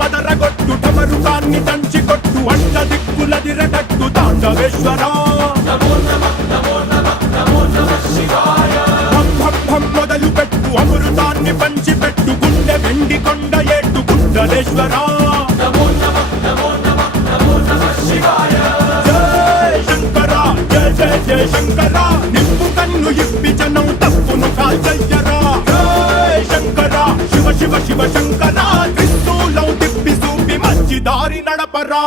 మదరగొట్టు ఠమరుకాన్ని దంచి కొట్టు అష్ట దిక్కులదిరగట్టు తాండవేశ్వర మొదలు పెట్టు అమృతాన్ని పంచి పెట్టు గుండె వెండి కొండ ఏట్టు గుండలేశ్వర జయ శంకర జయ జయ జయ శంకర నిప్పు కన్ను ఇప్పి జనం తప్పును కాల్చయ్యరా జయ శంకర శివ శివ శివ శంకర త్రిశూలం తిప్పి చూపి మంచి దారి నడపరా.